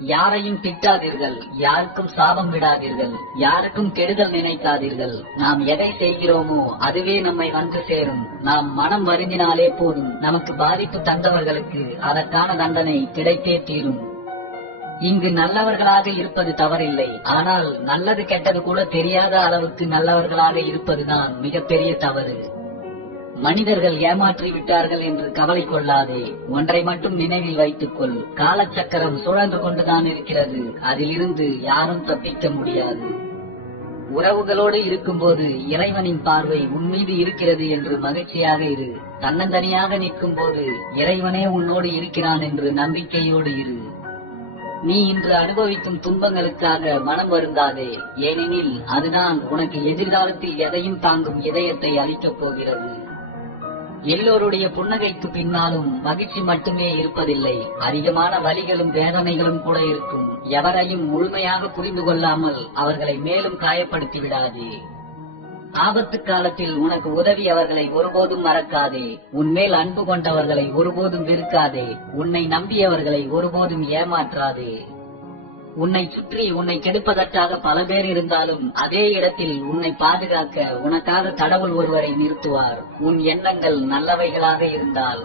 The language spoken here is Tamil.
யாரையும் திட்டாதீர்கள், யாருக்கும் சாபம் விடாதீர்கள், யாருக்கும் கெடுதல் நினைக்காதீர்கள். நாம் எதை செய்கிறோமோ அதுவே நம்மை வந்து சேரும். நாம் மனம் வருந்தினாலே போதும், நமக்கு பாதிப்பு தந்தவர்களுக்கு அதற்கான தண்டனை கிடைத்தே தீரும். இங்கு நல்லவர்களாக இருப்பது தவறில்லை, ஆனால் நல்லது கெட்டது கூட தெரியாத அளவுக்கு நல்லவர்களாக இருப்பதுதான் மிகப்பெரிய தவறு. மனிதர்கள் ஏமாற்றி விட்டார்கள் என்று கவலை கொள்ளாதே. ஒன்றை மட்டும் நினைவில் வைத்துக்கொள், காலச்சக்கரம் சுழன்று கொண்டுதான் இருக்கிறது. அதிலிருந்து யாரும் தப்பிக்க முடியாது. உறவுகளோடு இருக்கும்போது இறைவனின் பார்வை உன் மீது இருக்கிறது என்று மகிழ்ச்சியாக இரு. தன்னந்தனியாக நிற்கும் போது இறைவனே உன்னோடு இருக்கிறான் என்று நம்பிக்கையோடு இரு. நீ இன்று அனுபவிக்கும் துன்பங்களுக்காக மனம் வருந்தாதே, ஏனெனில் அதுதான் உனக்கு எதிர்காலத்தில் எதையும் தாங்கும் இதயத்தை அளிக்கப் போகிறது. எல்லோருடைய புன்னகைக்கு பின்னாலும் மகிழ்ச்சி மட்டுமே இருப்பதில்லை, அதிகமான வலிகளும் வேதனைகளும் கூட இருக்கும். எவரையும் முழுமையாக புரிந்து கொள்ளாமல் அவர்களை மேலும் காயப்படுத்தி விடாதே. ஆபத்து காலத்தில் உனக்கு உதவியவர்களை ஒருபோதும் மறக்காதே. உன்மேல் அன்பு கொண்டவர்களை ஒருபோதும் வெறுக்காதே. உன்னை நம்பியவர்களை ஒருபோதும் ஏமாற்றாதே. உன்னை சுற்றி உன்னை கெடுப்பதற்காக பல பேர் இருந்தாலும் அதே இடத்தில் உன்னை பாதுகாக்க உனக்காக கடவுள் ஒருவரை நிறுத்துவார். உன் எண்ணங்கள் நல்லவைகளாக இருந்தால்